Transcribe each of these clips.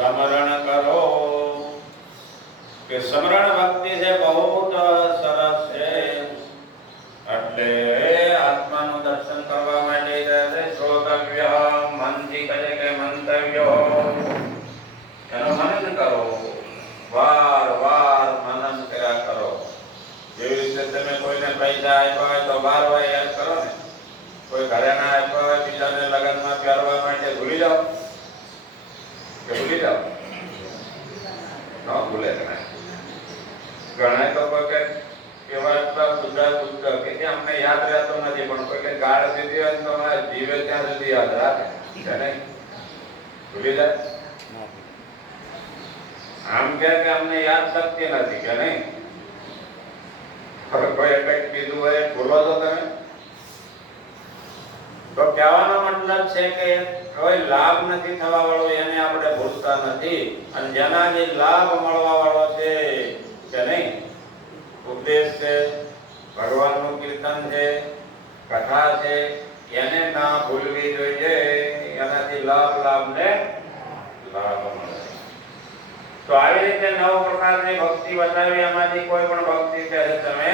સ્મરણ કરો કે સ્મરણ ભક્તિ છે બહુ સરસ છે. એટલે આત્માનું દર્શન કરવા માટે શ્રોતવ્ય મનથી કહે કે મંતવ્ય એનું મનન કરો, વાર વાર મનન કર્યા કરો. જેવી રીતે તમે કોઈને પૈસા આપ્યા હોય તો વાર વાર યાદ કરો ને. કોઈ ઘરેણા આપ્યા હોય બીજાને લગ્નમાં પહેરવા માટે ભૂલી જાઓ કે ભૂલી જાઓ? ન ભૂલે ઘણા તો કોઈ એવા બુદ્ધા કે અમને યાદ રહેતો નથી, પણ કોઈ ગાળ દીધી હોય તો જીવે ત્યાં સુધી યાદ રાખે કે નહીં? ભૂલી જાય. આમ કે અમને યાદ શક્તિ નથી કે નહીં? કોઈ કઈક કીધું હોય ભૂલો તો તમે તો કહેવાનો મતલબ છે કે કોઈ લાભ નથી થવા વાળો એને આપણે ભૂલતા નથી, અને જેનાથી લાભ મળવા વાળો છે કે નહીં, ઉપદેશ છે, ભગવાનનું કીર્તન છે, કથા છે, એને ના ભૂલવી જોઈએ. એનાથી લાભ ને લાભ મળે. તો આવી રીતે 9 પ્રકારની ભક્તિ બતાવી. એમાંથી કોઈ પણ ભક્તિ કહે તમે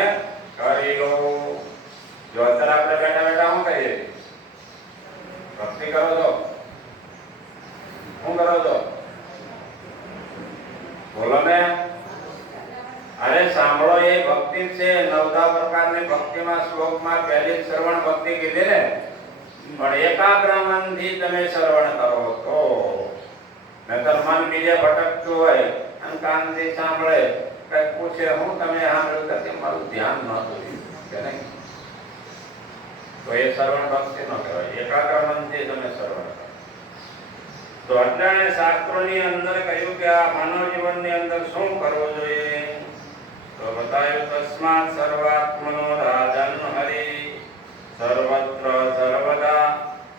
કરી લો. જો અત્યારે આપણે બેઠા બેઠા શું કહીએ? ભક્તિ કરો છો. શું કરો છો? બોલો ને. અરે સાંભળો, એ ભક્તિ છે. 9 પ્રકારની ભક્તિમાં શ્લોકમાં પહેલી શ્રવણ ભક્તિ કીધી ને, પણ એકાગ્ર મનથી તમે શ્રવણ કરો તો. નહીતર મન બીજે ભટકતું હોય અને કાનથી સાંભળે, કઈક પૂછે હું તમે સાંભળ્યું કે મારું ધ્યાન નહોતું કે નહીં, તો એ શ્રવણ ભક્તિ ન કહેવાય. એકાગ્ર મનથી તમે શ્રવણ કરો. તો અત્યારે શાસ્ત્રોની અંદર કહ્યું કે આ માનવ જીવનની અંદર શું કરવું જોઈએ? તો બતાવ્યું તસ્માત સર્વાત્મનો રાજન હરિ સર્વત્ર સર્વદા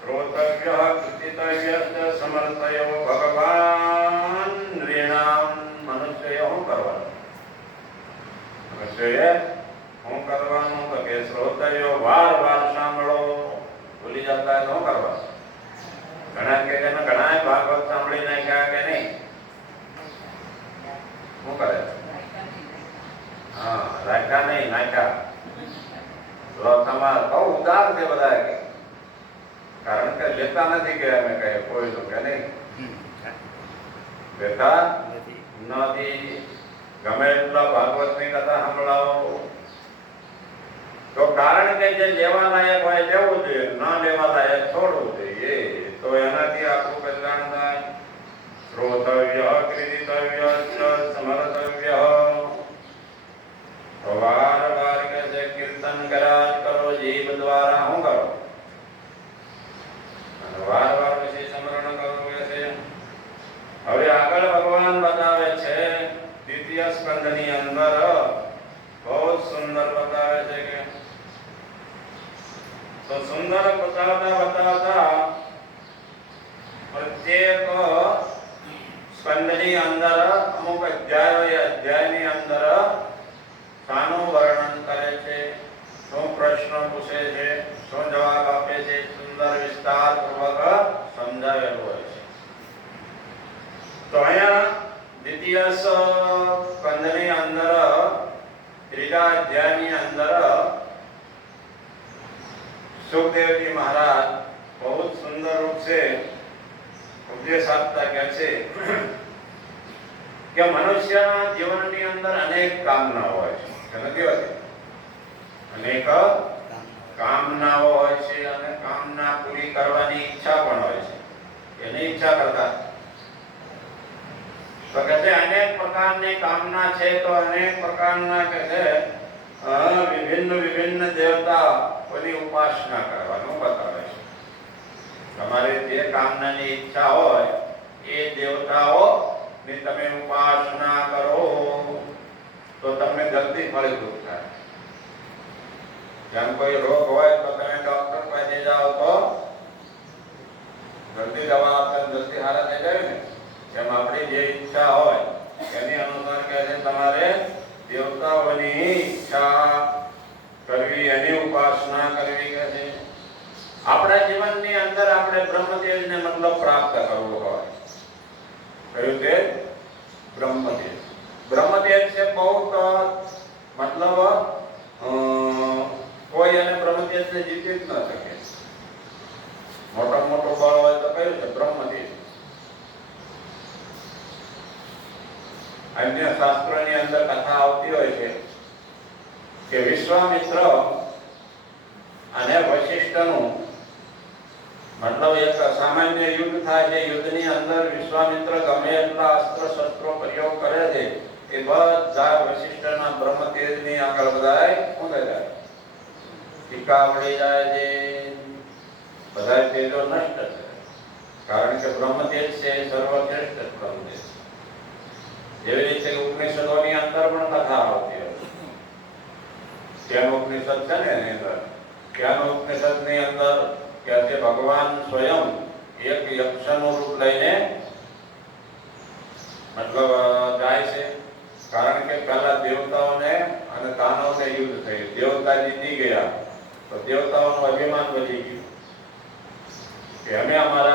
શ્રોતવ્ય કીર્તિતવ્ય સમર્થયો ભગવાન નૃણામ. મનુષ્યએ શું કરવાનું? મનુષ્યએ શું કરવાનું? તો કે શ્રોતવ્યો વાર વાર સાંભળો. ભૂલી જતા શું કરવાનું? ઘણા કે ઘણા ભાગવત સાંભળી નાખ્યા કે નહીં? શું કરે? હા, રાખ્યા નહીં, નાખ્યા. તમારે બહુ ઉદાર છે બધા કે, કારણ કે લેતા નથી કે અમે કહે કોઈ તો કે નહીં લેતા નથી. ગમે એટલા ભાગવતની કથા સંભળાવો તો કારણ કે જે લેવા લાયક હોય લેવું જોઈએ, ના લેવા લાયક છોડવું જોઈએ. તો એનાથી આપણું કલ્યાણ થાય. શ્રોતવ્ય કીર્તિતવ્ય સમર્થવ્ય. વાર વાર કે છે કીર્તન કર્યા કરો, જીભ દ્વારા શું કરો? વાર વાર પછી સ્મરણ કરો કે છે. હવે આગળ ભગવાન બતાવે છે દ્વિતીય સ્કંદની અંદર બહુ સુંદર બતાવે છે કે, તો સુંદર બતાવતા પ્રત્યેક સ્કંદની અંદર અમુક અધ્યાયની અંદર શાનું વર્ણન કરે છે, શું પ્રશ્ન પૂછે છે, શું જવાબ આપે છે, સુંદર વિસ્તાર પૂર્વક સમજાવેલું હોય છે. તો અહીંયા દ્વિતીય સ્કંદની અંદર ત્રીજા અધ્યાયની અંદર સુખદેવજી મહારાજ બહુ સુંદર રૂપ છે ઉપદેશ આપતા કહે છે કે મનુષ્યના જીવનની અંદર અનેક કામનાઓ હોય છે. નથી હોતી? અનેક કામનાઓ હોય છે અને કામના પૂરી કરવાની ઈચ્છા પણ હોય છે. એની ઈચ્છા કરતા તો કહે છે અનેક પ્રકારની કામના છે. તો અનેક પ્રકારના કહે છે વિભિન્ન દેવતાઓની ઉપાસના કરવાનું બતાવે છે. તમારે જે કામનાની ઈચ્છા હોય એ દેવતાઓ ની તમે ઉપાસના કરો તો તમને જલ્દી ફળીભૂત થાય. જેમ કોઈ રોગ હોય તો તમે ડોક્ટર પાસે જાઓ તો જલ્દી દવા આપે, જલ્દી સારા થઈ જાય ને. જેમ આપણી જે ઈચ્છા હોય એની અનુસાર કહે છે તમારે દેવતાઓની ઈચ્છા કરવી, એની ઉપાસના કરવી કહે છે. આપણા જીવનની અંદર આપણે બ્રહ્મદેવને મતલબ પ્રાપ્ત કરવો હોય, કહ્યું અન્ય શાસ્ત્રોની અંદર કથા આવતી હોય છે કે વિશ્વામિત્ર અને વશિષ્ઠનું મતલબ એક સામાન્ય યુદ્ધ થાય છે. યુદ્ધની અંદર વિશ્વામિત્ર ગમે એટલા અસ્ત્ર શસ્ત્રો પ્રયોગ કરે છે એ બધા વશિષ્ઠના બ્રહ્મ તેજની આગળ બધાય ઊંધે જાય, ટીકા પડી જાય છે, બધા તેજો નષ્ટ છે. કારણ કે બ્રહ્મ તેજ છે એ સર્વશ્રેષ્ઠ બ્રહ્મ તેજ. જેવી રીતે ઉપનિષદોની અંદર પણ કથા આવતી હોય. કેન ઉપનિષદ છે ને એની અંદર, કેન ઉપનિષદની અંદર કે ભગવાન સ્વયં એક યક્ષનું રૂપ લઈને મતલબ જાય છે. કારણ કે પહેલા દેવતાઓને અને દાનવને યુદ્ધ થયું, દેવતા જીતી ગયા તો દેવતાઓનું અભિમાન વધી ગયું કે અમે અમારા